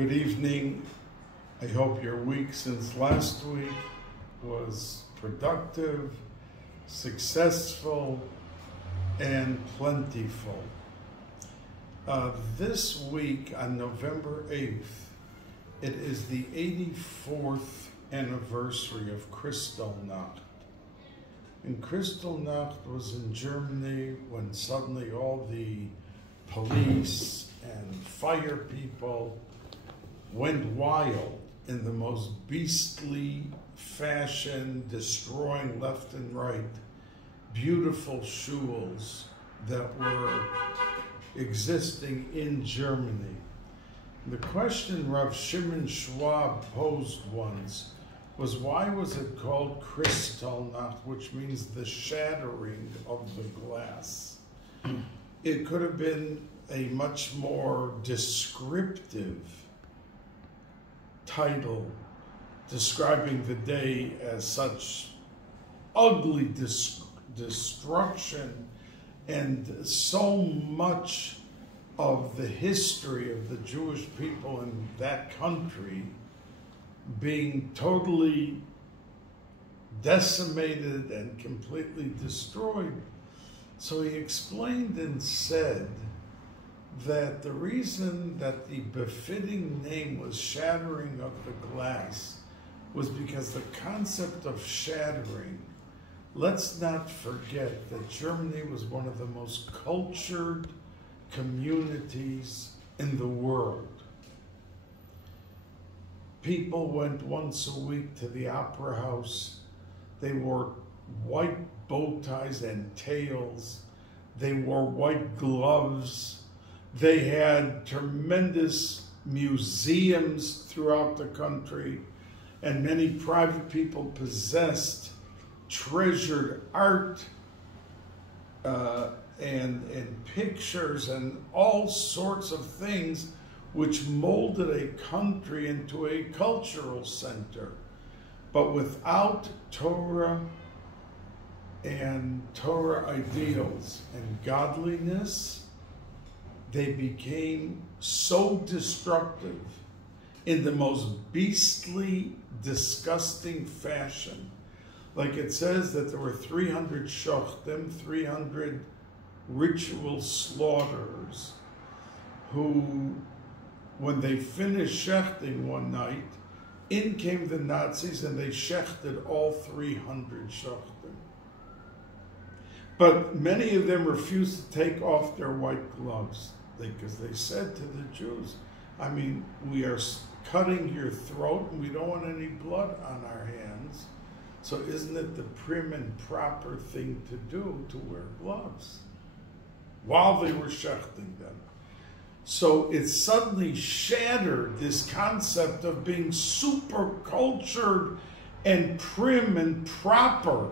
Good evening. I hope your week since last week was productive, successful, and plentiful. This week on November 8th, it is the 84th anniversary of Kristallnacht. And Kristallnacht was in Germany when suddenly all the police and fire people went wild in the most beastly fashion, destroying left and right beautiful shuls that were existing in Germany. The question Rav Shimon Schwab posed once was, why was it called Kristallnacht, which means the shattering of the glass? It could have been a much more descriptive title describing the day as such ugly destruction and so much of the history of the Jewish people in that country being totally decimated and completely destroyed. So he explained and said that the reason that the befitting name was shattering of the glass was because the concept of shattering, let's not forget that Germany was one of the most cultured communities in the world. People went once a week to the opera house. They wore white bow ties and tails. They wore white gloves. They had tremendous museums throughout the country, and many private people possessed treasured art and pictures and all sorts of things which molded a country into a cultural center. But without Torah and Torah ideals and godliness, they became so destructive in the most beastly, disgusting fashion. Like it says that there were 300 shochtim, 300 ritual slaughterers, who, when they finished shechting one night, in came the Nazis and they shechted all 300 shochtim. But many of them refused to take off their white gloves, because they said to the Jews, I mean, we are cutting your throat and we don't want any blood on our hands, so isn't it the prim and proper thing to do to wear gloves? While they were shechting them. So it suddenly shattered this concept of being super cultured and prim and proper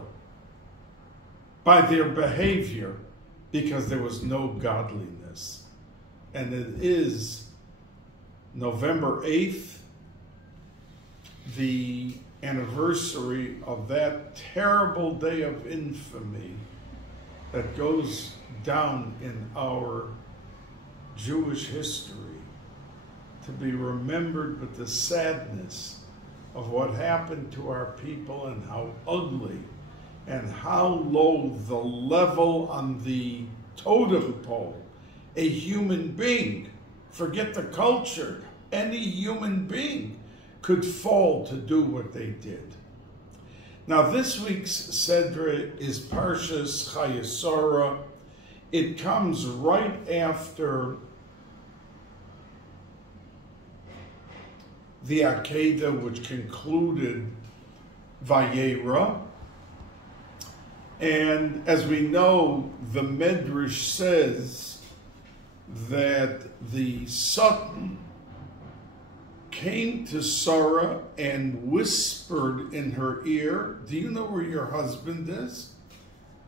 by their behavior, because there was no godliness. And it is November 8th, the anniversary of that terrible day of infamy that goes down in our Jewish history, to be remembered with the sadness of what happened to our people and how ugly and how low the level on the totem pole a human being, forget the culture, any human being could fall to do what they did. Now this week's Sedra is Parshas Chayei. It comes right after the Akedah, which concluded Vayera. And as we know, the Medrash says that the Satan came to Sarah and whispered in her ear, do you know where your husband is?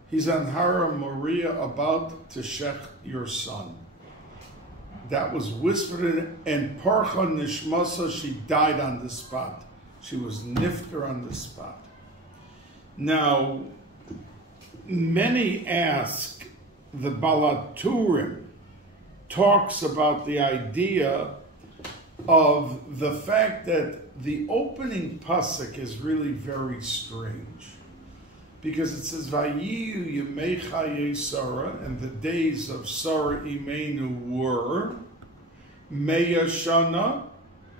He's on Hara Moriah about to shech your son. That was whispered in, and Parcha Nishmasa, she died on the spot. She was nifter on the spot. Now, many ask, the Balaturim talks about the idea of the fact that the opening pasuk is really very strange. Because it says, Vayiyu Yemei Chayei Sarah, and the days of Sarah Imenu were Meya Shana,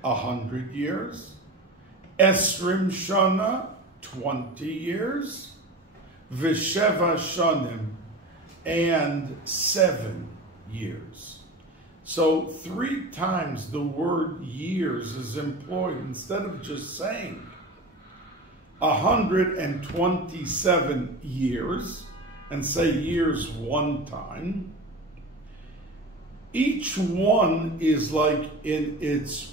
100 years, Esrim Shana, 20 years, Vesheva Shanim, and 7 years. So 3 times the word years is employed instead of just saying 127 years, and say years 1 time. Each one is like it's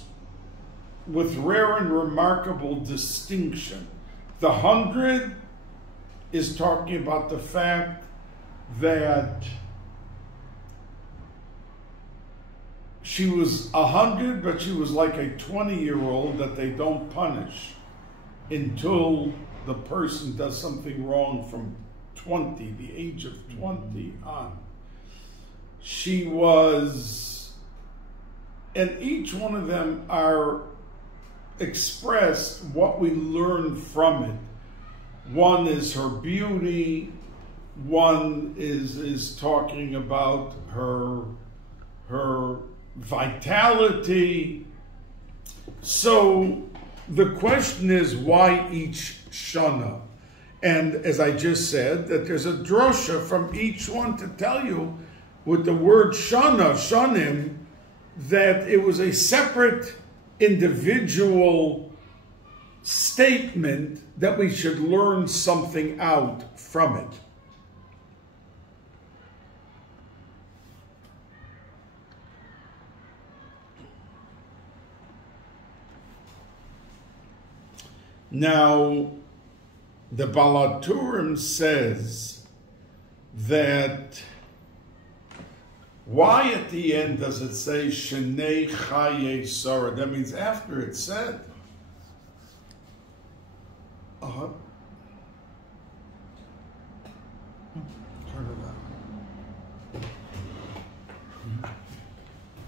with rare and remarkable distinction. The 100 is talking about the fact that she was 100, but she was like a 20-year-old that they don't punish until the person does something wrong from 20, the age of 20 on. She was, and each one of them are expressed what we learn from it. One is her beauty, one is talking about her vitality. So the question is, why each shana? And as I just said, that there's a drosha from each one to tell you with the word shana, shanim, that it was a separate individual statement that we should learn something out from it. Now, the Balaturim says that why at the end does it say Shnei Chayei Sarah? That means after it said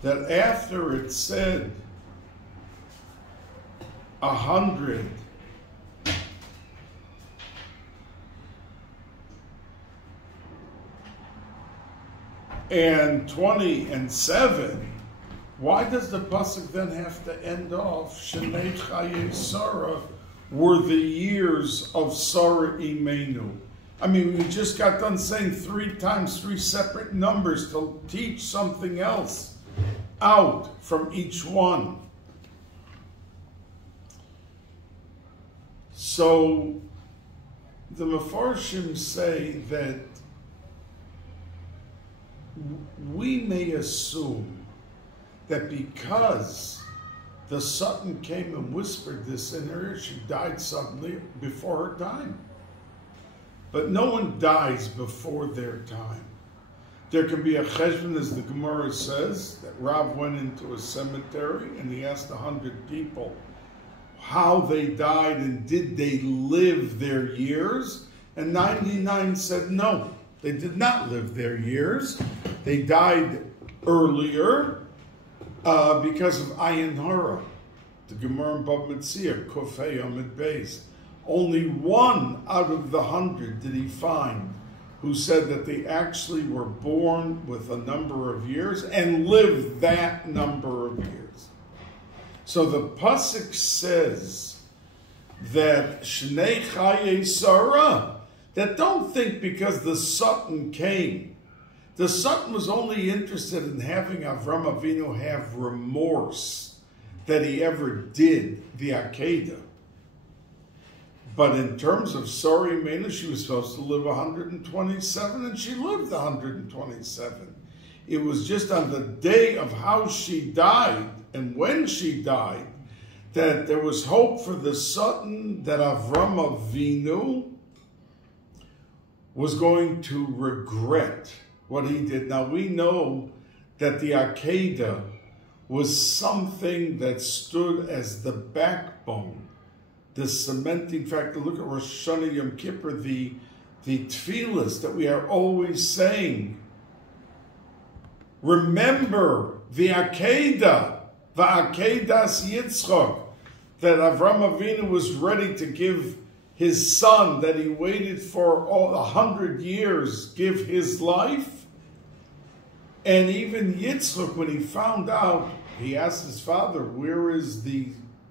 that after it said 100 and 20 and 7, why does the pasuk then have to end off Shnei Chayei Sarah were the years of Sarah Imenu? I mean, we just got done saying 3 times 3 separate numbers to teach something else out from each one. So the Mefarshim say that we may assume that because the Satan came and whispered this in her ear, she died suddenly before her time. But no one dies before their time. There can be a cheshbon, as the Gemara says, that Rav went into a cemetery and he asked 100 people how they died and did they live their years, and 99 said no, they did not live their years. They died earlier because of Ayin Hara. The Gemara in Bava Metzia, Kofei Amid Beis. Only 1 out of the 100 did he find who said that they actually were born with a number of years and lived that number of years. So the pasuk says that Shnei Chayei Sarah, that don't think because the Satan came. The Satan was only interested in having Avram Avinu have remorse that he ever did the Akedah. But in terms of Sarah Imenu, she was supposed to live 127, and she lived 127. It was just on the day of how she died and when she died that there was hope for the Satan that Avram Avinu was going to regret what he did. Now we know that the Akedah was something that stood as the backbone, the cementing factor. Look at Rosh Hashanah Yom Kippur, the tefillas that we are always saying. Remember the Akedah. Va'akedas Yitzchak, that Avram Avinu was ready to give his son that he waited for 100 years, give his life. And even Yitzchak, when he found out, he asked his father, where is the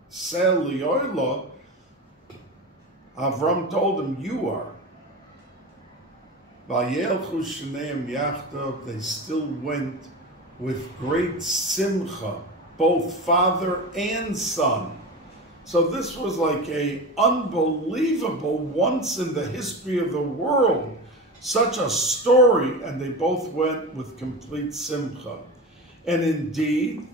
sel lioila? Avram told him, you are. Vayelchu shneim yachdav, they still went with great simcha, both father and son. So this was like a unbelievable, once in the history of the world, such a story, and they both went with complete simcha. And indeed,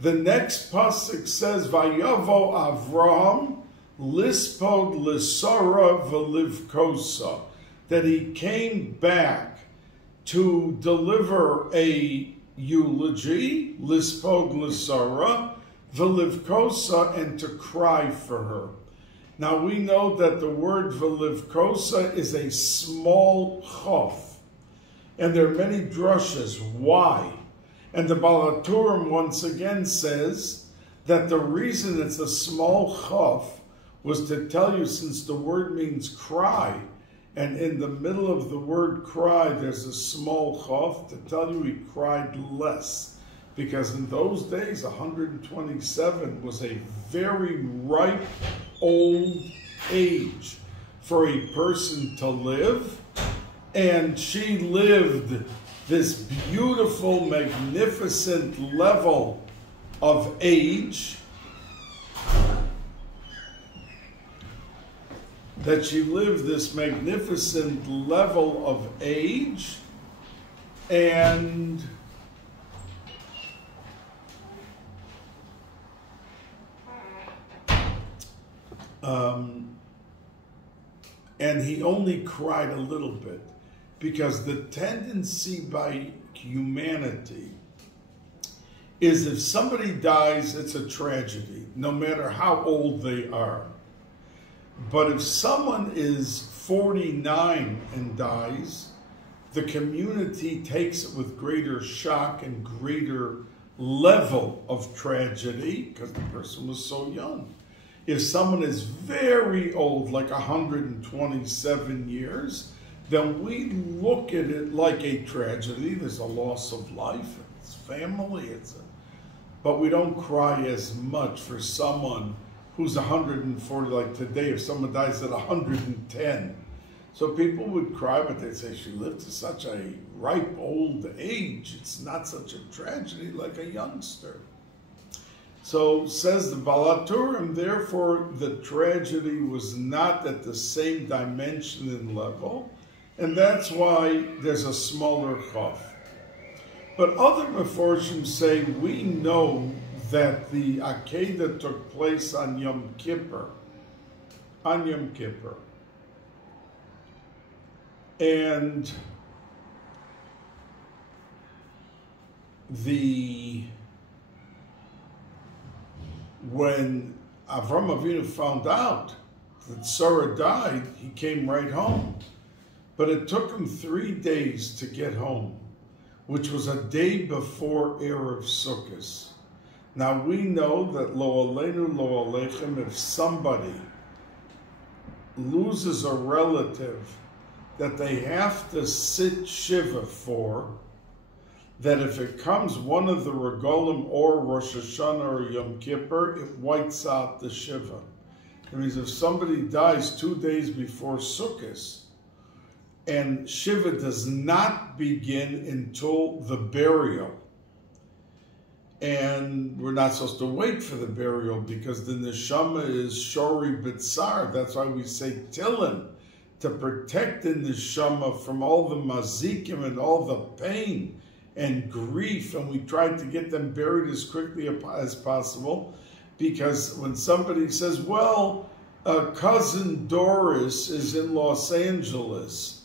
the next pasuk says, Vayavo Avram lispod lisara v'livkosa, that he came back to deliver a eulogy, lispod lisara, v'livkosa, and to cry for her. Now we know that the word v'livkosa is a small chof, and there are many drushes. Why? And the Baal HaTurim once again says that the reason it's a small chof was to tell you, since the word means cry, and in the middle of the word cry there's a small chof, to tell you he cried less. Because in those days, 127 was a very ripe old age for a person to live. And she lived this beautiful, magnificent level of age, that she lived this magnificent level of age, and he only cried a little bit, because the tendency by humanity is if somebody dies, it's a tragedy, no matter how old they are. But if someone is 49 and dies, the community takes it with greater shock and greater level of tragedy, because the person was so young. If someone is very old, like 127 years, then we look at it like a tragedy. There's a loss of life, it's family, but we don't cry as much for someone who's 140, like today, if someone dies at 110. So people would cry, but they'd say, she lived to such a ripe old age. It's not such a tragedy like a youngster. So says the Baal HaTurim, therefore the tragedy was not at the same dimension and level, and that's why there's a smaller chof. But other Meforshim say, we know that the Akedah took place on Yom Kippur. On Yom Kippur. And when Avram Avinu found out that Sarah died, he came right home. But it took him 3 days to get home, which was a day before Erev Sukkot. Now we know that lo aleinu, lo aleichem, if somebody loses a relative that they have to sit Shiva for, that if it comes one of the Regalim or Rosh Hashanah or Yom Kippur, it wipes out the Shiva. That means if somebody dies 2 days before Sukkot, and Shiva does not begin until the burial, and we're not supposed to wait for the burial because the neshama is shori b'tzar. That's why we say Tilim, to protect the neshama from all the mazikim and all the pain and grief, and we tried to get them buried as quickly as possible, because when somebody says, well, cousin Doris is in Los Angeles,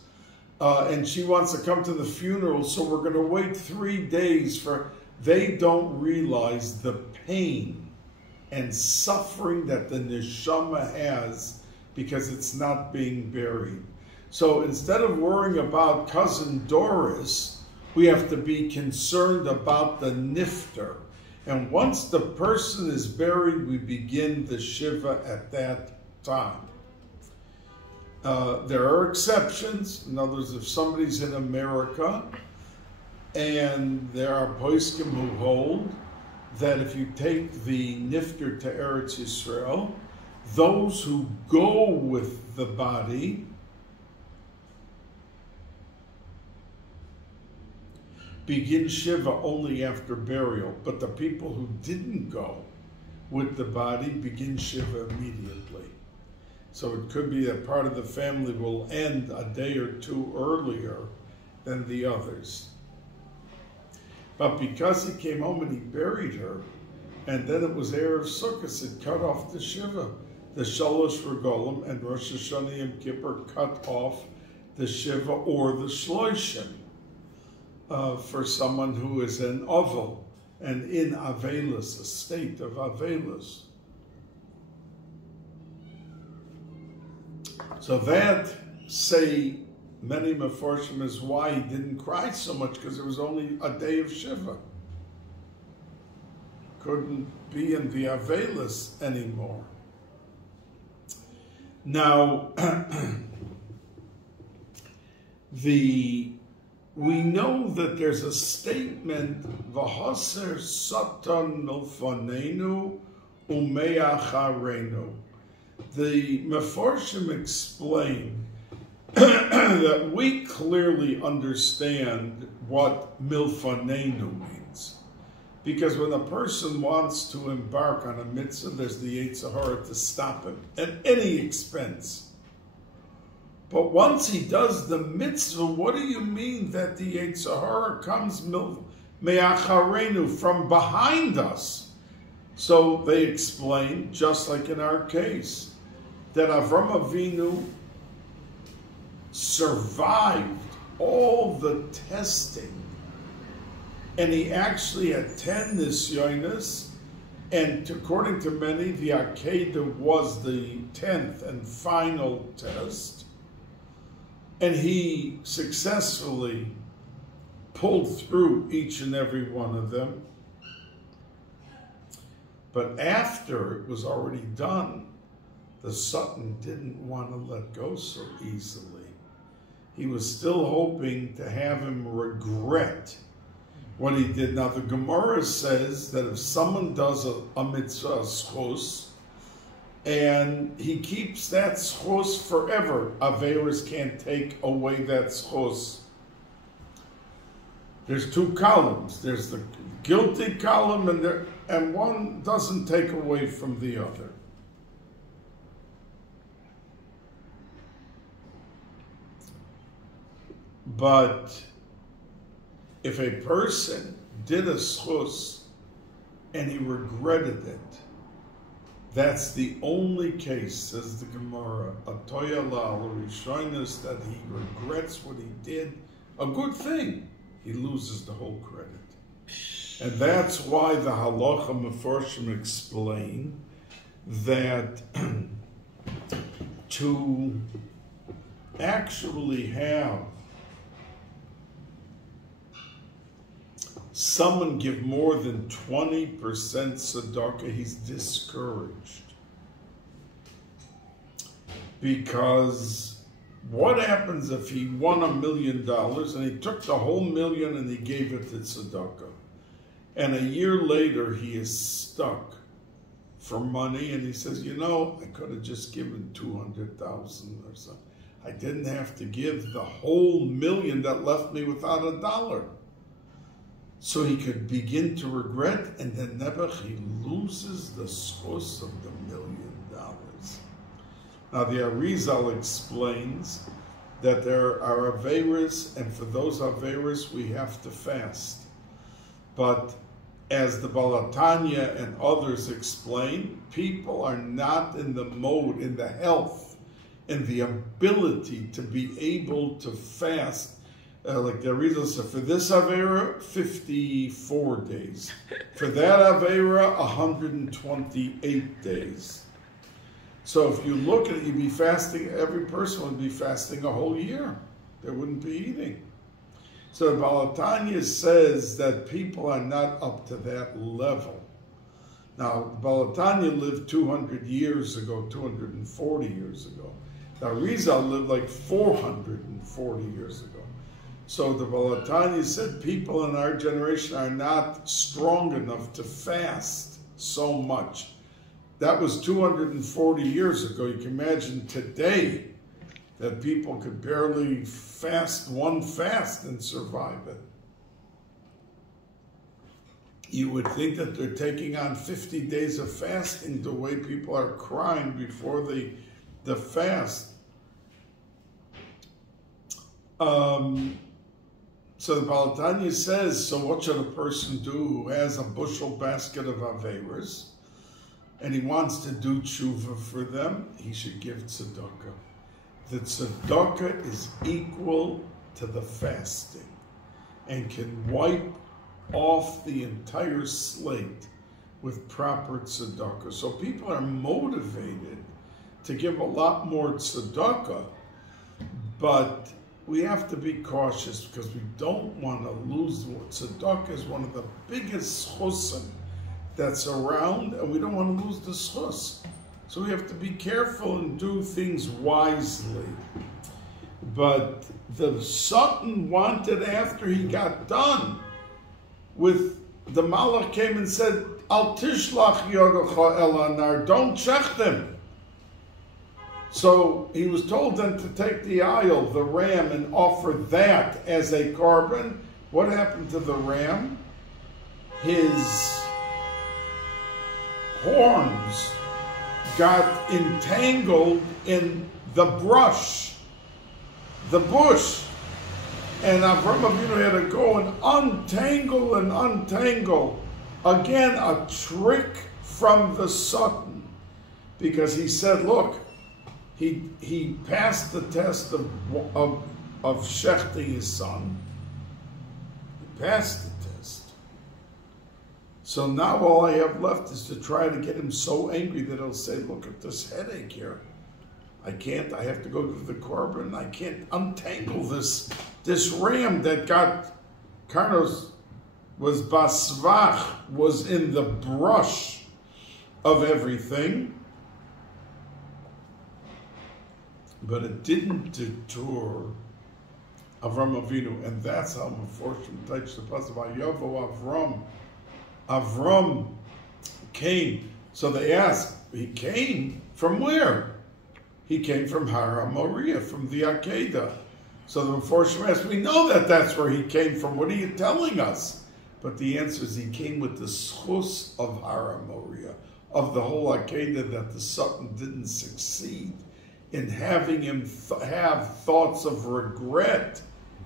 and she wants to come to the funeral, so we're going to wait 3 days for... They don't realize the pain and suffering that the neshama has because it's not being buried. So instead of worrying about cousin Doris, we have to be concerned about the nifter. And once the person is buried, we begin the Shiva at that time. There are exceptions. In other words, if somebody's in America, and there are poskim who hold that if you take the nifter to Eretz Yisrael, those who go with the body begin Shiva only after burial, but the people who didn't go with the body begin Shiva immediately. So it could be that part of the family will end a day or two earlier than the others. But because he came home and he buried her, and then it was Erev Sukkot, it cut off the Shiva. The Shalosh Regolim and Rosh Hashanah Yom Kippur cut off the Shiva or the Shloshim for someone who is an Ovel and in Avelis, a state of Avelis. So that, say, many Meforshim is why he didn't cry so much, because it was only a day of Shiva. Couldn't be in the Avelis anymore. Now, we know that there's a statement, V'haser satan milfanenu umeacharenu. The Meforshim explain that we clearly understand what milfanenu means. Because when a person wants to embark on a mitzvah, there's the Yetzer Hara to stop him at any expense. But once he does the mitzvah, what do you mean that the Yetzer Hara comes me'acharenu, from behind us? So they explain, just like in our case, that Avram Avinu survived all the testing, and he actually had 10 nisyonos, and according to many, the Akedah was the 10th and final test, and he successfully pulled through each and every one of them. But after it was already done, the Satan didn't want to let go so easily. He was still hoping to have him regret what he did. Now the Gemara says that if someone does a mitzvah, a schos, and he keeps that schos forever, Averis can't take away that schos. There's two columns. There's the guilty column, and one doesn't take away from the other. But if a person did a schus and he regretted it, that's the only case, says the Gemara, a toyala rishonos, that he regrets what he did, a good thing, he loses the whole credit. And that's why the halacha meforshim explain that to actually have someone give more than 20% tzedakah, he's discouraged. Because what happens if he won $1 million and he took the whole million and he gave it to tzedakah? And a year later he is stuck for money and he says, you know, I could have just given 200,000 or something. I didn't have to give the whole million that left me without $1. So he could begin to regret, and then Nebuch, he loses the source of the $1 million. Now the Arizal explains that there are Averis, and for those Averis we have to fast. But as the Balatanya and others explain, people are not in the mode, in the health, and the ability to be able to fast. Like the Arizal said, for this Avera, 54 days. For that Avera, 128 days. So if you look at it, you'd be fasting, every person would be fasting a whole year. They wouldn't be eating. So Balatanya says that people are not up to that level. Now, Balkany lived 200 years ago, 240 years ago. Now, Rizal lived like 440 years ago. So the Balkany said people in our generation are not strong enough to fast so much. That was 240 years ago. You can imagine today that people could barely fast one fast and survive it. You would think that they're taking on 50 days of fasting the way people are crying before the fast. So the Balkany says, so what should a person do who has a bushel basket of Averas and he wants to do tshuva for them? He should give tzedakah. The tzedakah is equal to the fasting and can wipe off the entire slate with proper tzedakah. So people are motivated to give a lot more tzedakah, but we have to be cautious because we don't want to lose. Tzedakah is one of the biggest chusim that's around, and we don't want to lose the chus. So we have to be careful and do things wisely. But the Sultan wanted, after he got done with the Malach came and said, Al tishlach yodecha el anar, don't check them. So he was told then to take the ayil, the ram, and offer that as a korban. What happened to the ram? His horns got entangled in the brush, the bush. And Avram Avinu had to go and untangle and untangle. Again, a trick from the Sultan. Because he said, look, he passed the test of shechting his son. He passed the test. So now all I have left is to try to get him so angry that he'll say, look at this headache here. I have to go to the korban. I can't untangle this ram that got, Karnos was basvach, was in the brush of everything. But it didn't deter Avram Avinu, and that's how unfortunately touched the pasuk by Yavo Avram came. So they asked, he came from where? He came from Har HaMoriah, from the Akedah. So the unfortunate asked, we know that that's where he came from. What are you telling us? But the answer is he came with the schus of Har HaMoriah, of the whole Akedah, that the Sultan didn't succeed in having him have thoughts of regret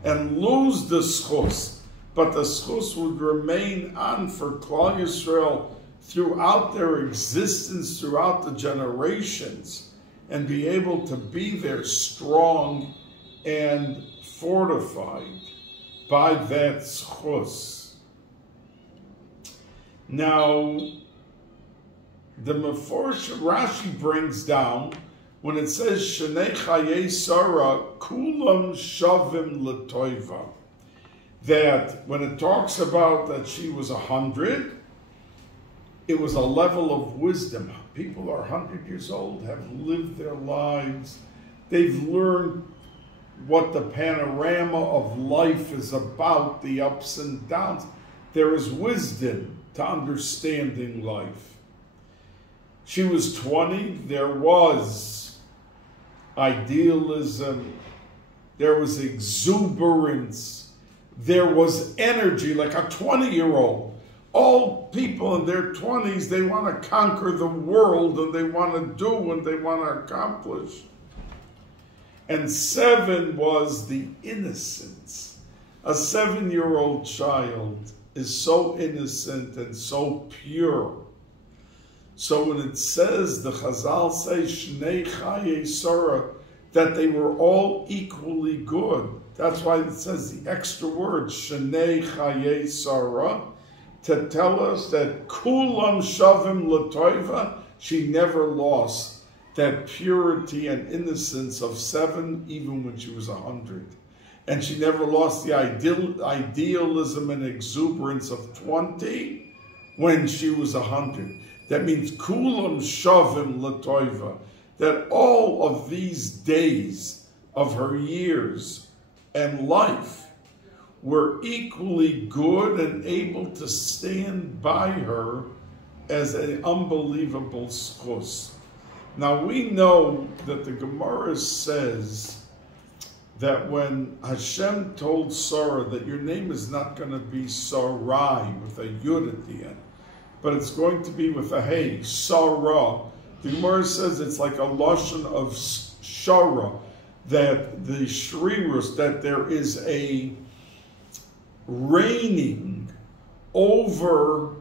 and lose the schus. But the schus would remain on for Klal Yisrael throughout their existence, throughout the generations, and be able to be there strong and fortified by that schus. Now, the Meforsh Rashi brings down, when it says Shnei Chayei Sarah Kulam Shavim L'Toiva, that when it talks about that she was 100, it was a level of wisdom. People are 100 years old, have lived their lives. They've learned what the panorama of life is about, the ups and downs. There is wisdom to understanding life. She was 20. There was idealism. There was exuberance. There was energy, like a 20-year-old. All people in their 20s, they want to conquer the world, and they want to do and they want to accomplish. And 7 was the innocence. A 7-year-old child is so innocent and so pure. So when it says, the Chazal say, Shnei Chayei Sarah, that they were all equally good. That's why it says the extra word, Shnei Chayei Sarah, to tell us that Kulam Shavim L'Toiva, she never lost that purity and innocence of 7, even when she was 100. And she never lost the idealism and exuberance of 20 when she was 100. That means kulam shavim l'toiva, that all of these days of her years and life were equally good and able to stand by her as an unbelievable schus. Now we know that the Gemara says that when Hashem told Sarah that your name is not going to be Sarai with a yud at the end, but it's going to be with a hey, Sarah. The Gemara says it's like a lashon of shara, that the shrirus, that there is a reigning over,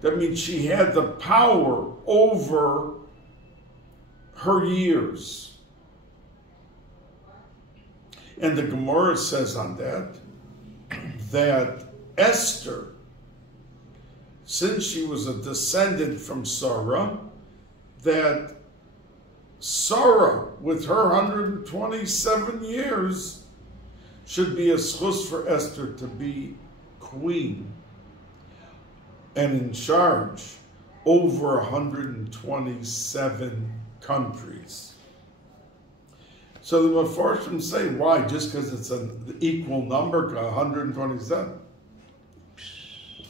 that means she had the power over her years. And the Gemara says on that Esther, since she was a descendant from Sarah, that Sarah, with her 127 years, should be a schus for Esther to be queen and in charge over 127 countries. So the Mefarshim say, why? Just because it's an equal number, 127?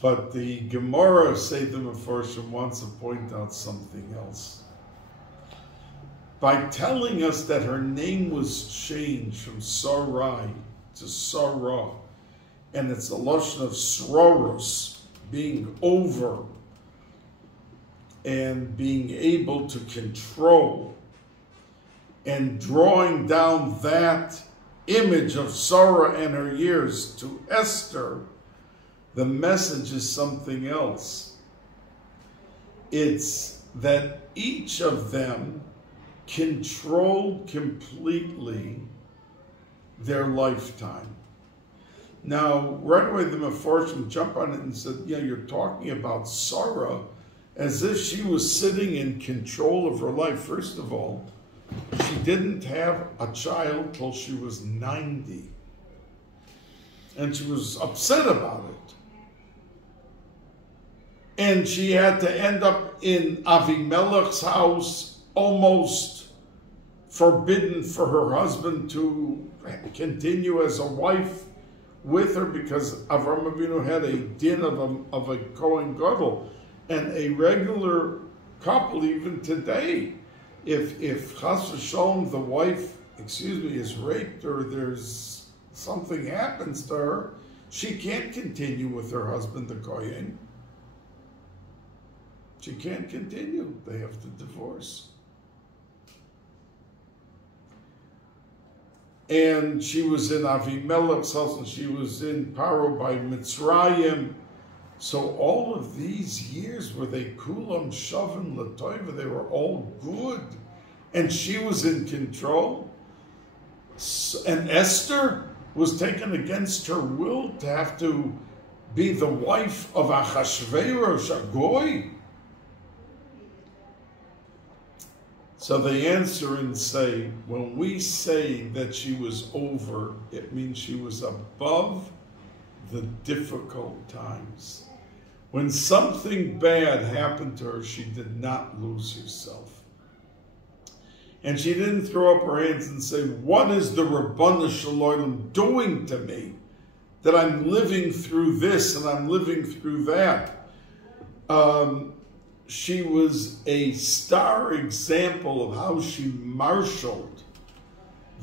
But the Gemara, say the Mefarshim, wants to point out something else. By telling us that her name was changed from Sarai to Sarah, and it's a lashon of sroros, being over and being able to control, and drawing down that image of Sarah and her years to Esther, the message is something else. It's that each of them controlled completely their lifetime. Now, right away the Mefarshim jump on it and said, yeah, you're talking about Sarah as if she was sitting in control of her life. First of all, she didn't have a child till she was 90. And she was upset about it. And she had to end up in Avimelech's house, almost forbidden for her husband to continue as a wife with her, because Avraham Avinu had a din of a Kohen Gadol. And a regular couple, even today, if Chas v'Shalom, the wife, is raped or there's something happens to her, she can't continue with her husband, the Kohen. She can't continue. They have to divorce. And she was in Avimelech's house, and she was in Paro by Mitzrayim. So all of these years were they kulam shavim l'toiva, they were all good. And she was in control. And Esther was taken against her will to have to be the wife of Achashverosh, a goy. So they answer and say, when we say that she was over, it means she was above the difficult times. When something bad happened to her, she did not lose herself. And she didn't throw up her hands and say, what is the Rabbanu Shalom doing to me that I'm living through this and I'm living through that? She was a star example of how she marshaled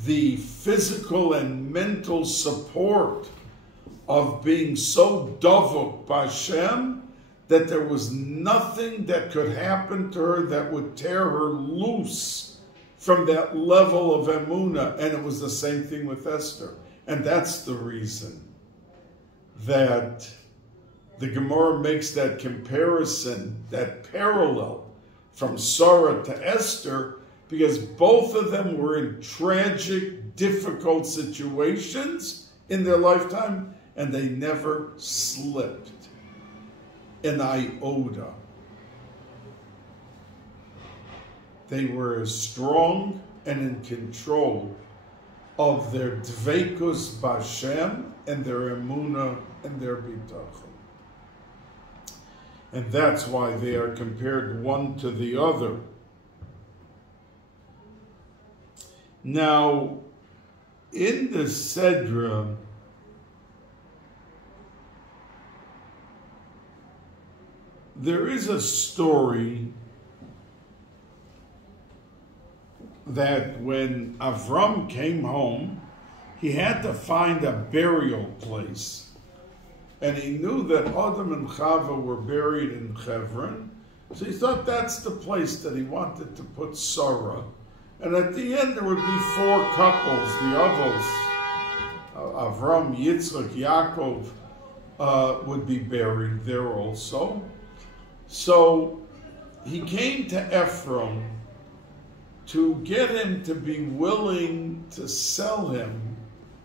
the physical and mental support of being so davuk b'Hashem that there was nothing that could happen to her that would tear her loose from that level of emunah. And it was the same thing with Esther. And that's the reason that the Gemara makes that comparison, that parallel from Sarah to Esther, because both of them were in tragic, difficult situations in their lifetime, and they never slipped an iota. They were as strong and in control of their dveikus b'Hashem and their emunah and their bitachon. And that's why they are compared one to the other. Now, in the Sedra, there is a story that when Avram came home, he had to find a burial place. And he knew that Adam and Chava were buried in Hebron, so he thought that's the place that he wanted to put Sarah. And at the end there would be 4 couples, the Avos, Avram, Yitzchak, Yaakov, would be buried there also. So he came to Ephraim to get him to be willing to sell him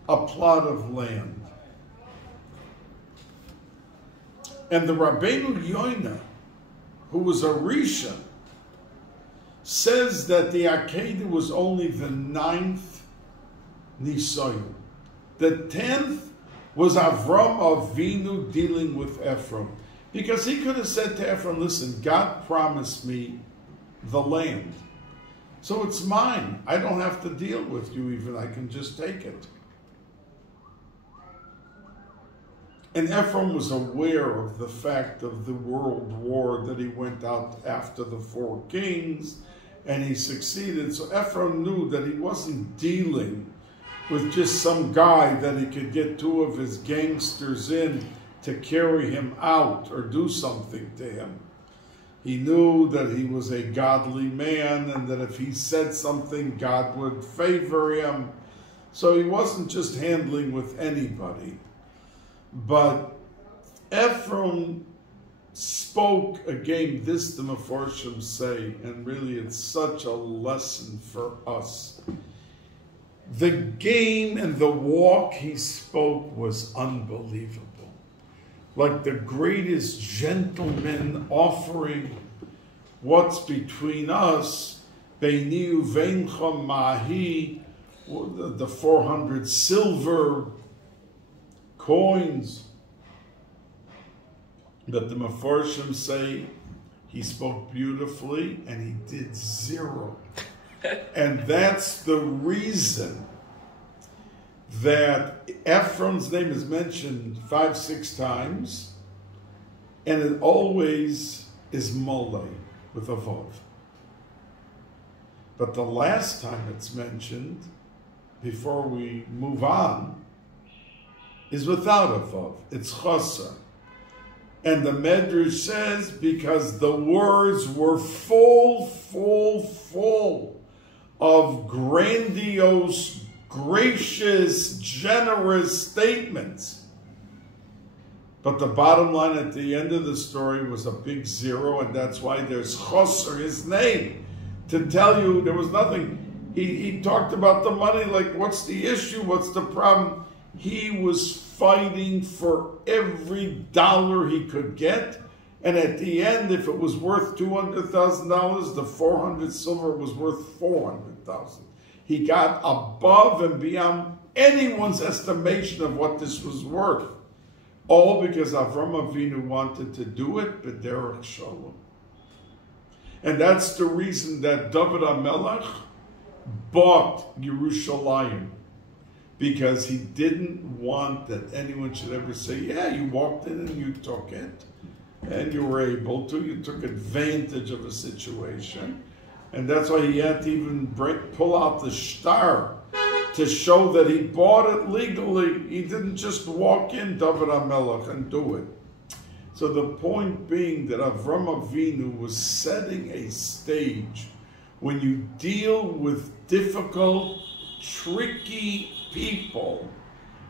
a plot of land. And the Rabbeinu Yoina, who was a Risha, says that the Akedah was only the 9th Nisayon. The 10th was Avram Avinu dealing with Ephraim. Because he could have said to Ephraim, listen, God promised me the land. So it's mine. I don't have to deal with you even. I can just take it. And Ephraim was aware of the fact of the world war, that he went out after the 4 kings and he succeeded. So Ephraim knew that he wasn't dealing with just some guy that he could get 2 of his gangsters in to carry him out or do something to him. He knew that he was a godly man and that if he said something, God would favor him. So he wasn't just handling with anybody. But Ephraim spoke again, this the Mefarshim say, and really it's such a lesson for us. The game and the walk he spoke was unbelievable. Like the greatest gentleman offering what's between us, Beini uveincha mahi, the 400 silver coins. But the Mefarshim say he spoke beautifully and he did 0. And that's the reason that Ephraim's name is mentioned 5-6 times, and it always is Mole with a Vav. But the last time it's mentioned, before we move on, is without a Vav. It's Chasa. And the Medrash says, because the words were full of grandiose, gracious, generous statements. But the bottom line at the end of the story was a big 0, and that's why there's Choser, his name, to tell you there was nothing. He talked about the money, like what's the issue, what's the problem? He was fighting for every dollar he could get, and at the end, if it was worth $200,000, the 400 silver was worth 400,000. He got above and beyond anyone's estimation of what this was worth. All because Avram Avinu wanted to do it, b'derech shalom. And that's the reason that David HaMelech bought Yerushalayim. Because he didn't want that anyone should ever say, yeah, you walked in and you took it. And you were able to. You took advantage of a situation. And that's why he had to even pull out the shtar to show that he bought it legally. He didn't just walk in, David HaMelech, and do it. So the point being that Avram Avinu was setting a stage when you deal with difficult, tricky people,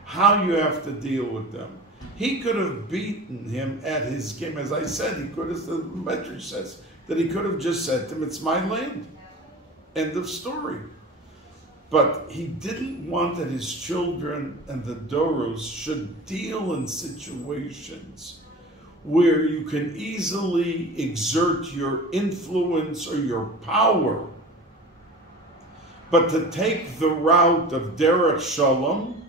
how you have to deal with them. He could have beaten him at his game. As I said, he could have, the Medrash says, that he could have just said to him, it's my land. End of story. But he didn't want that his children and the Doros should deal in situations where you can easily exert your influence or your power. But to take the route of Derech Shalom,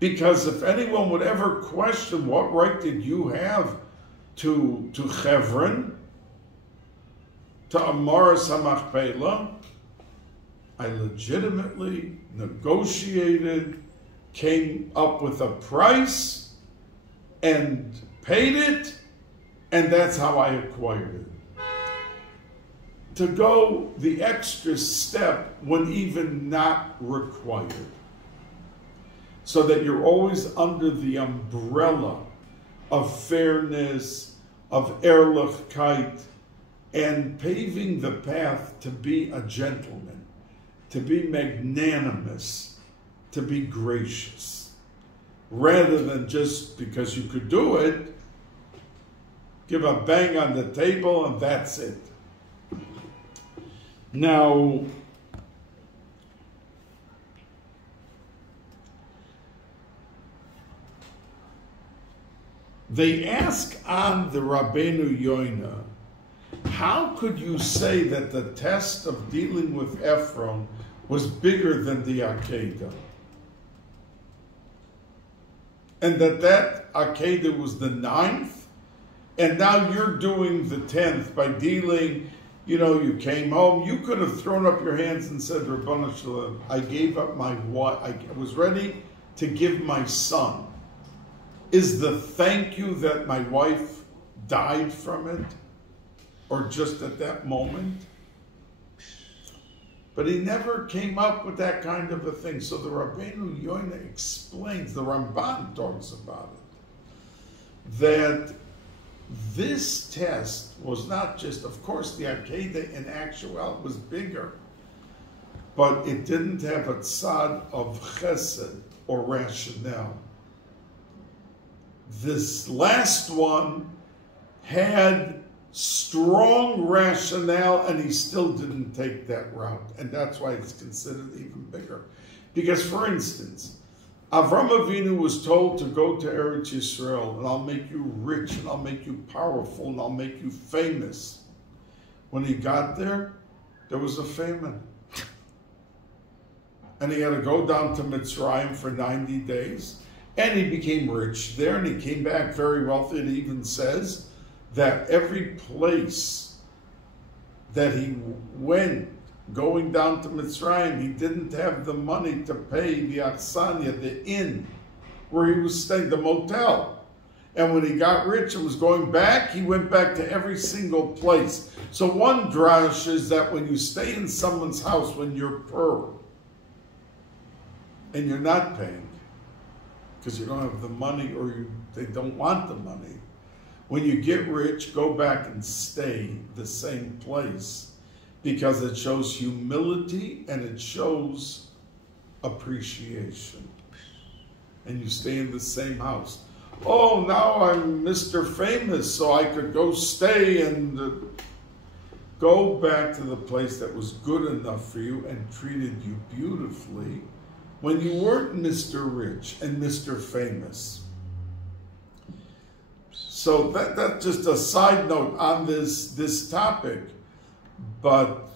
because if anyone would ever question what right did you have to Hebron, to Amoris HaMachpelah. I legitimately negotiated, came up with a price, and paid it, and that's how I acquired it. To go the extra step when even not required, so that you're always under the umbrella of fairness, of ehrlichkeit, and paving the path to be a gentleman, to be magnanimous, to be gracious, rather than just because you could do it, give a bang on the table and that's it. Now, they ask on the Rabbeinu Yoina, how could you say that the test of dealing with Ephron was bigger than the Akedah? And that Akedah was the 9th, and now you're doing the 10th by dealing, you came home, you could have thrown up your hands and said, Rabbanu Shalom, I gave up my wife, I was ready to give my son. Is the thank you that my wife died from it? Or just at that moment? But he never came up with that kind of a thing. So the Rabbeinu Yoina explains, the Ramban talks about it, that this test was not just, of course, the Akedah in actuality was bigger, but it didn't have a tzad of chesed or rationale. This last one had strong rationale, and he still didn't take that route. And that's why it's considered even bigger. Because, for instance, Avram Avinu was told to go to Eretz Yisrael, and I'll make you rich, and I'll make you powerful, and I'll make you famous. When he got there was a famine. And he had to go down to Mitzrayim for 90 days. And he became rich there, and he came back very wealthy. It even says that every place that he went, going down to Mitzrayim, he didn't have the money to pay the aksanya, the inn where he was staying, the motel. And when he got rich and was going back, he went back to every single place. So one drash is that when you stay in someone's house when you're poor and you're not paying, because you don't have the money or they don't want the money, when you get rich, go back and stay the same place, because it shows humility and it shows appreciation. And you stay in the same house. Oh, now I'm Mr. Famous, so I could go stay and go back to the place that was good enough for you and treated you beautifully when you weren't Mr. Rich and Mr. Famous. So that's just a side note on this topic, but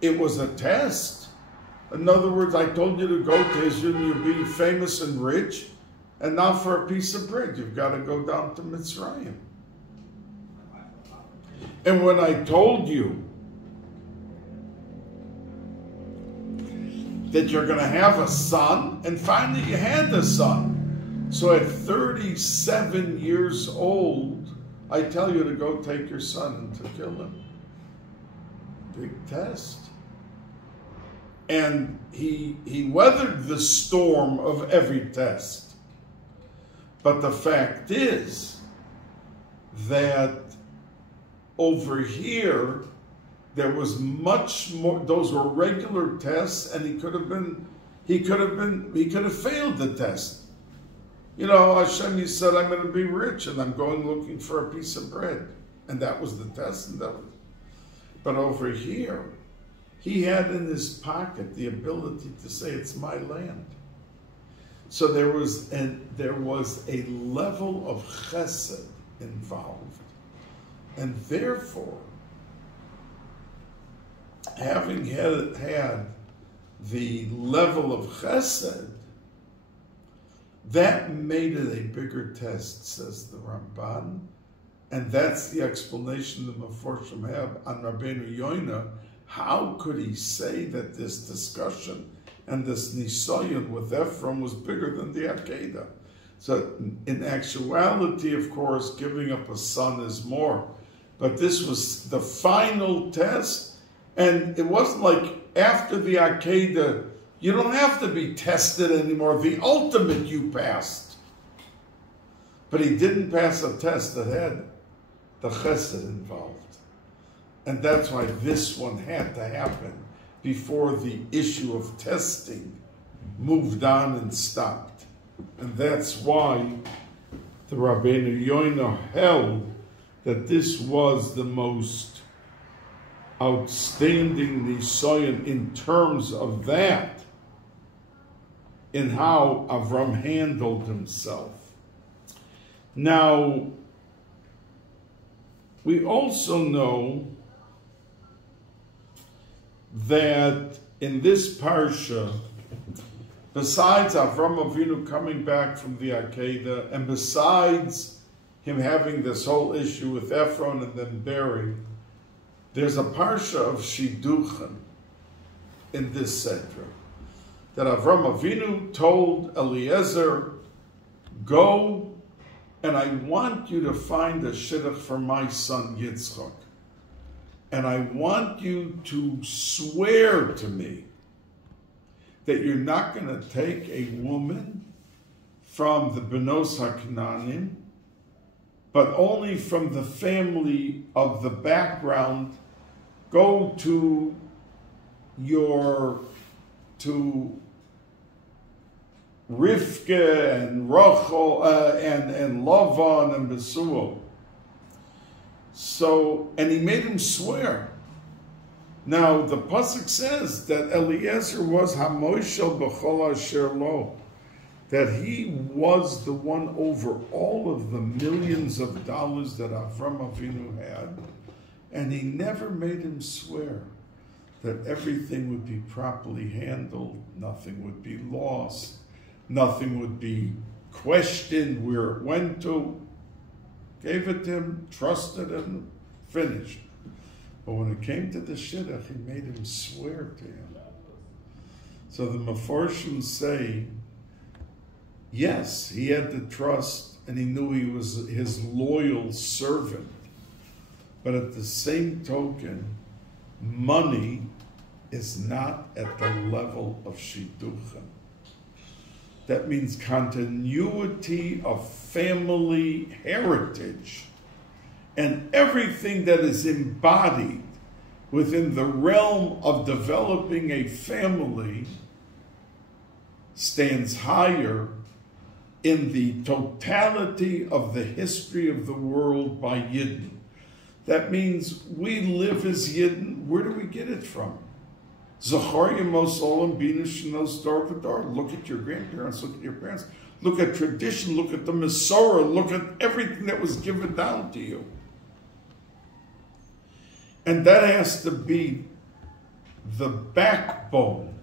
it was a test. In other words, I told you to go to Israel, you'll be famous and rich, and now for a piece of bread, you've got to go down to Mitzrayim. And when I told you that you're going to have a son, and finally you had a son. So at 37 years old, I tell you to go take your son and to kill him. Big test. And he weathered the storm of every test. But the fact is that over here, there was much more. Those were regular tests, and he could have failed the test. Hashem, you said, I'm going to be rich, and I'm going looking for a piece of bread. And that was the test. But over here, he had in his pocket the ability to say, it's my land. So there was a level of chesed involved. And therefore, having had the level of chesed, that made it a bigger test, says the Ramban, And that's the explanation the Meforshim have on Rabbeinu Yoina. How could he say that this discussion and this Nisayon with Ephraim was bigger than the Akedah? So in actuality, of course, giving up a son is more. But this was the final test. And it wasn't like after the Akedah, you don't have to be tested anymore. The ultimate you passed. But he didn't pass a test that had the chesed involved. And that's why this one had to happen before the issue of testing moved on and stopped. And that's why the Rabbeinu Yoina held that this was the most outstanding nisayon in terms of that, in how Avram handled himself. Now, we also know that in this parsha, besides Avram Avinu coming back from the Akedah, and besides him having this whole issue with Ephron and then burying, there's a parsha of Shidduchim in this Sedra, that Avram Avinu told Eliezer, go, and I want you to find a shidduch for my son Yitzchak. And I want you to swear to me that you're not going to take a woman from the Benos HaKnanim, but only from the family of the background. Go to Rivka and Rachel and Lavan and Besuel. So, and he made him swear. Now, the pasuk says that Eliezer was Hamoshel B'chol Asher Lo, that he was the one over all of the millions of dollars that Avram Avinu had, and he never made him swear that everything would be properly handled, nothing would be lost, nothing would be questioned where it went to. Gave it to him, trusted him, finished. But when it came to the shidduch, he made him swear to him. So the Meforshim say, yes, he had the trust and he knew he was his loyal servant. But at the same token, money is not at the level of shidduchim. That means continuity of family heritage and everything that is embodied within the realm of developing a family stands higher in the totality of the history of the world by Yidden. That means we live as Yidden. Where do we get it from? Zachariah Mosolam Bina Shinos Dor V'Dor. Look at your grandparents, look at your parents, look at tradition, look at the Masorah, look at everything that was given down to you. And that has to be the backbone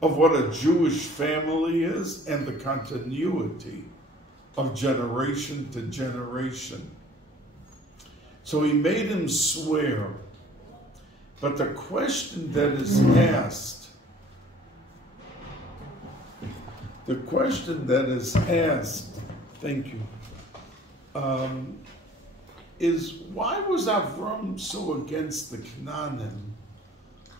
of what a Jewish family is and the continuity of generation to generation. So he made him swear. But the question that is asked, thank you, is why was Avram so against the Canaanim?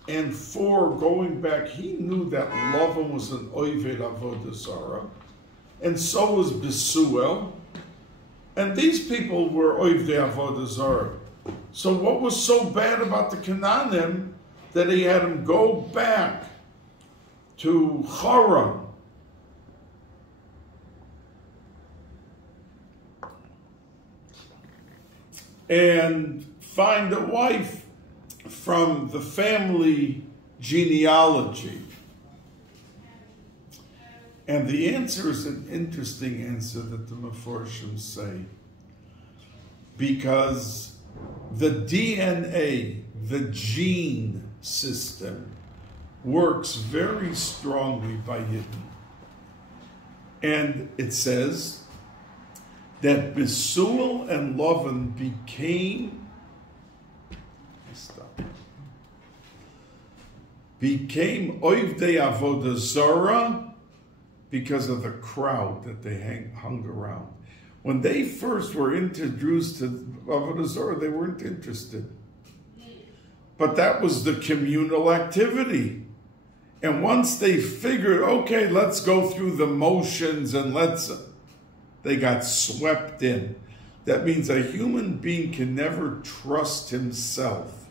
And for going back, he knew that Lavan was an Oived Avodah Zarah, and so was Besuel, and these people were Oived Avodah Zarah. So what was so bad about the Canaanim that he had him go back to Haran? And find a wife from the family genealogy? And the answer is an interesting answer that the Meforshim say, because the DNA, the gene system, works very strongly by Yidden. And it says that Besuel and Lavan became Oivdei Avodah Zarah because of the crowd that they hung around. When they first were introduced to Avodah Zarah, they weren't interested. But that was the communal activity. And once they figured, okay, let's go through the motions and they got swept in. That means a human being can never trust himself.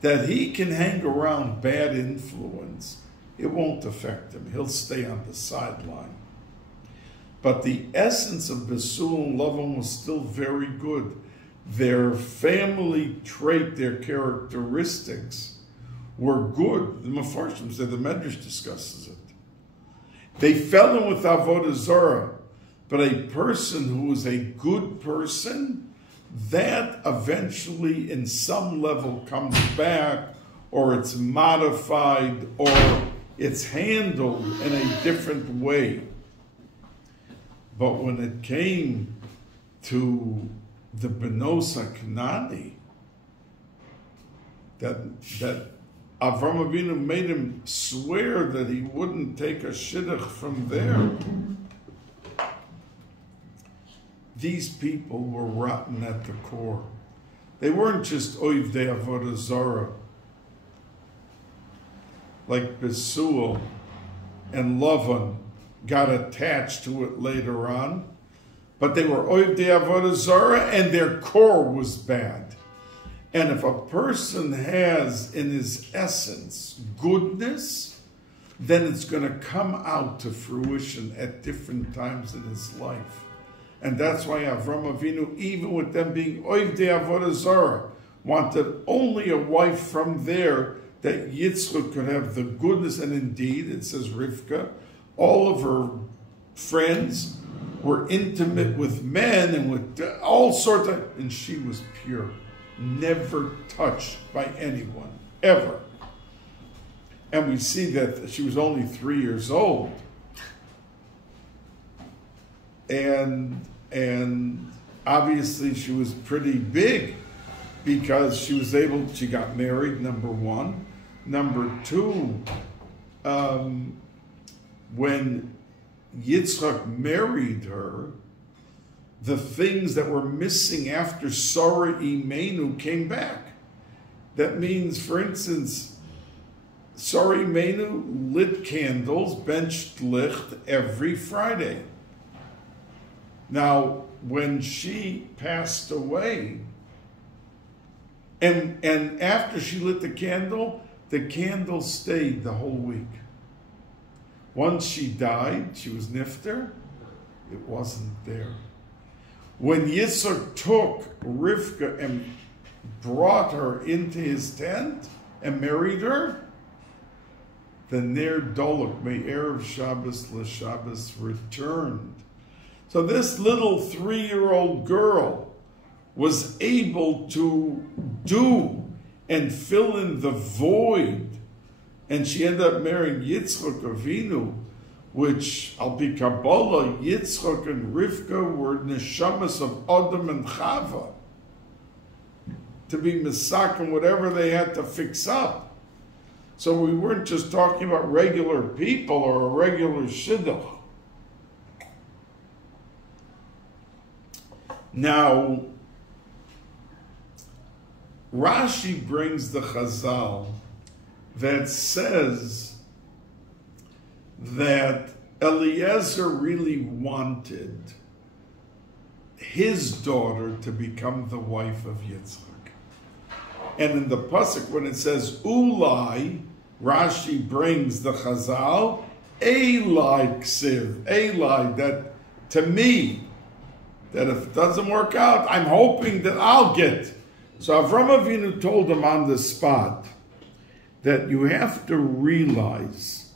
That he can hang around bad influence. It won't affect him. He'll stay on the sideline. But the essence of Besuel and Lavan was still very good. Their family trait, their characteristics were good. The Mefarshim said, the Medrash discusses it. They fell in with Avodah Zarah, but a person who is a good person, that eventually in some level comes back, or it's modified, or it's handled in a different way. But when it came to the Benos HaKnani, that Avram Avinu made him swear that he wouldn't take a shidduch from there. These people were rotten at the core. They weren't just Oivdei Avodah Zarah, like Besuel and Lavan got attached to it later on, but they were Oivdei Avodah Zarah and their core was bad. And if a person has in his essence goodness, then it's going to come out to fruition at different times in his life. And that's why Avram Avinu, even with them being Oivdei Avodah Zarah, wanted only a wife from there that Yitzchak could have the goodness. And indeed, it says Rivka, all of her friends were intimate with men and with all sorts of, and she was pure. Never touched by anyone, ever. And we see that she was only 3 years old. And obviously she was pretty big because she got married, number one. Number two, when Yitzchak married her, the things that were missing after Sarah Imenu came back. That means, for instance, Sarah Imenu lit candles, benched licht every Friday. Now, when she passed away, and after she lit the candle stayed the whole week. Once she died, she was nifter, it wasn't there. When Yitzhak took Rivka and brought her into his tent and married her, the Ner Dolok, may Erev Shabbos l'Shabbos, returned. So this little 3-year-old girl was able to do and fill in the void. And she ended up marrying Yitzchak Avinu, which, al pi Kabbalah, Yitzchak and Rivka were neshamas of Adam and Chava, to be misakim whatever they had to fix up. So we weren't just talking about regular people or a regular shidduch. Now, Rashi brings the Chazal that says that Eliezer really wanted his daughter to become the wife of Yitzchak. And in the pasuk, when it says Ulai, Rashi brings the Chazal, Eli ksiv, Eli, that to me, that if it doesn't work out, I'm hoping that I'll get. So Avram Avinu told him on the spot that you have to realize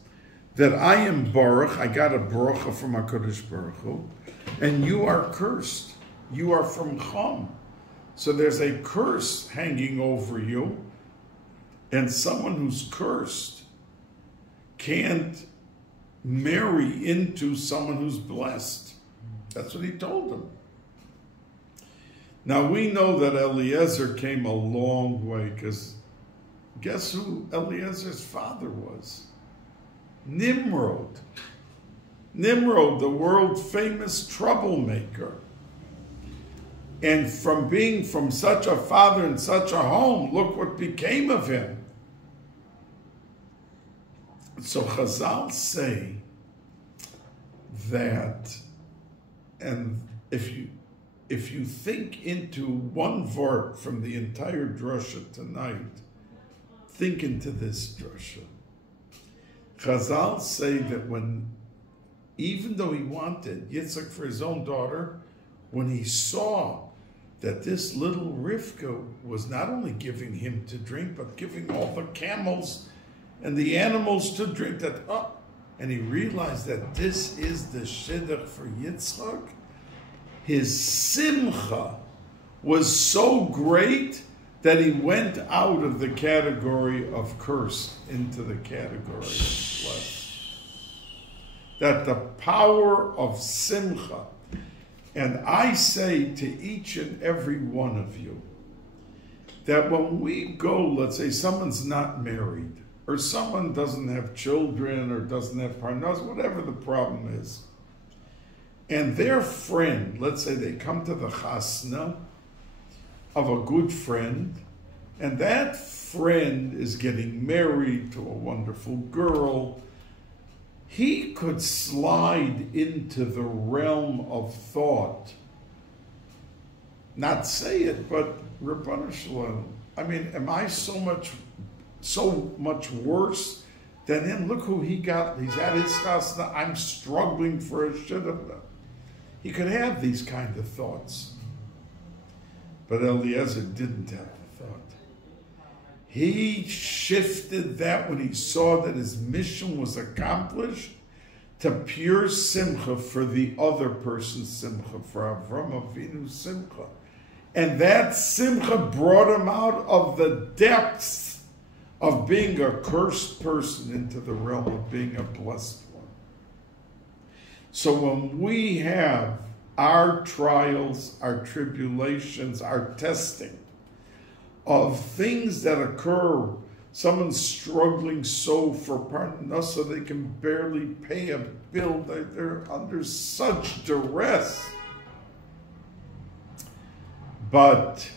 that I am Baruch, I got a bracha from HaKadosh Baruch Hu, and you are cursed. You are from Chum. So there's a curse hanging over you, and someone who's cursed can't marry into someone who's blessed. That's what he told him. Now we know that Eliezer came a long way, because guess who Eliezer's father was? Nimrod. Nimrod, the world famous troublemaker. And from being from such a father in such a home, look what became of him. So Chazal say that, and if you think into one vort from the entire drasha tonight, think into this drasha. Chazal say that even though he wanted Yitzchak for his own daughter, when he saw that this little Rivka was not only giving him to drink, but giving all the camels and the animals to drink, and he realized that this is the shidduch for Yitzchak, his simcha was so great that he went out of the category of cursed into the category of blessed. That the power of simcha, and I say to each and every one of you, that when we go, let's say someone's not married, or someone doesn't have children, or doesn't have partners, whatever the problem is, and their friend, let's say they come to the chasna of a good friend, and that friend is getting married to a wonderful girl, he could slide into the realm of thought, not say it, but Rabbanu Shalom, I mean, am I so much worse than him? Look who he got. He's at his chasna. I'm struggling for a shidduch. He could have these kind of thoughts. But Eliezer didn't have the thought. He shifted that when he saw that his mission was accomplished to pure simcha for the other person's simcha, for Avram Avinu's simcha. And that simcha brought him out of the depths of being a cursed person into the realm of being a blessed one. So when we have our trials, our tribulations, our testing of things that occur, someone's struggling so for pardon, so they can barely pay a bill, they're under such duress. But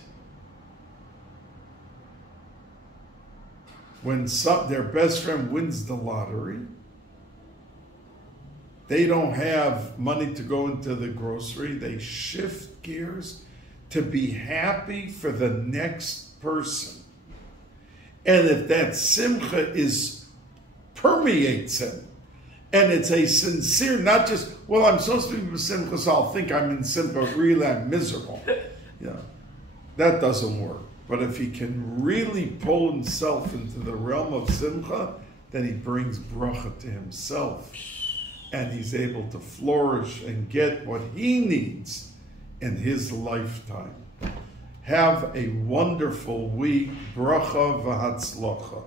when their best friend wins the lottery, they don't have money to go into the grocery, they shift gears to be happy for the next person. And if that simcha permeates him, and it's a sincere, not just, well, I'm supposed to be with simcha, so I'll think I'm in simcha, really I'm miserable. That doesn't work. But if he can really pull himself into the realm of simcha, then he brings bracha to himself. And he's able to flourish and get what he needs in his lifetime. Have a wonderful week. Bracha v'hatzlacha.